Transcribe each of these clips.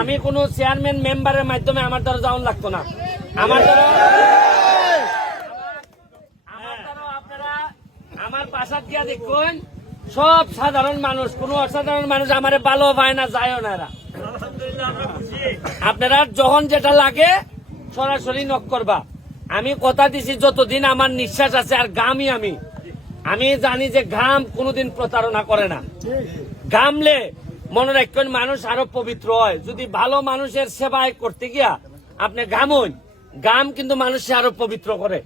আমি কোন চেয়ারম্যান মেম্বারের মাধ্যমে আমার দ্বারা যাওয়ান লাগতো না। আমার দ্বারা আপনারা আমার বাসা দিয়া দেখুন, সব সাধারণ মানুষ, কোন অসাধারণ মানুষ আমারে ভালো পায় না, যায়ও না। আপনারা যখন যেটা লাগে সরাসরি নক করবা। আমি কথা দিছি যতদিন আমার নিঃশ্বাস আছে আর ঘামই আমি জানি যে ঘাম কোনোদিন প্রতারণা করে না। ঘামলে মনে রাখবেন মানুষ আরো পবিত্র হয়। যদি ভালো মানুষের সেবায় করতে গিয়া আপনি ঘামুন, ঘাম কিন্তু মানুষকে আরো পবিত্র করে।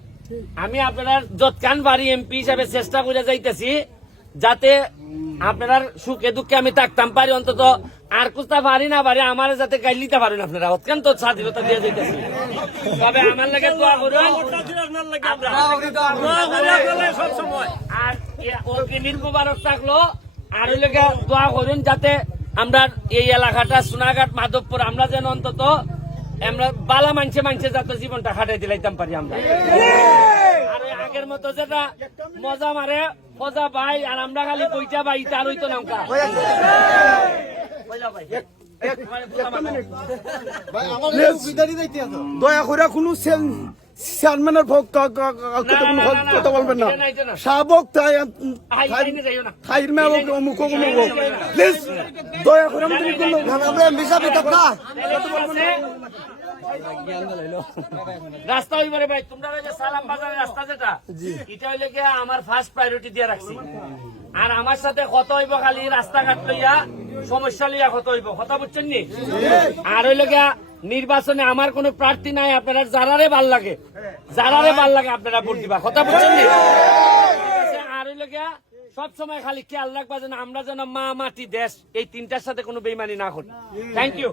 আমি আপনার যৎকান বাড়ি এমপি হিসাবে চেষ্টা করে যাইতেছি যাতে আপনার সুখে দুঃখে আমি থাকতাম পারি, অন্তত আর কুস্তা পারি না পারি আমার যাতে গাইল নিতে পারেন আপনারা। অত্যন্ত স্বাধীনতা দিয়ে যাইতেছি। তবে আমার লাগে দোয়া করুন আর অগ্রিমীর মুবারক থাকলো। আর ওই লেগে দোয়া করুন যাতে আমরা এই এলাকাটা সোনাঘাট মাধবপুর আমরা যেন অন্তত আমরা বালা মানছে যাতে জীবনটা খাটাই দিলাইতাম পারি আমরা। আর আগের মতো যেটা মজা মারে মজা পাই আর আমরা খালি বইটা পাই তার হইতো না। দয়া করে কোনো চেয়ারম্যানের কথা বলবেন না। শাহবক অমুক প্লিজ দয়া করে রাস্তা হইবারে ভাই তোমরা সালাম বাজারের রাস্তা যেটা এটা হইলে গিয়ে আমার ফার্স্ট প্রায়োরিটি দিয়ে রাখছি। আর আমার সাথে কত হইব খালি রাস্তাঘাট লইয়া সমস্যা লইয়া কত হইব, কথা বুঝছেন নি? আর হইলে গিয়া নির্বাচনে আমার কোন প্রার্থী নাই, আপনারা যারারে ভাল লাগে আপনারা ভোট দিবা, কথা বুঝছেন নি? আর হইলে গিয়া সবসময় খালি খেয়াল রাখবা যেন আমরা যেন মা মাটি দেশ এই তিনটার সাথে কোনো বেইমানি না করি। Thank you.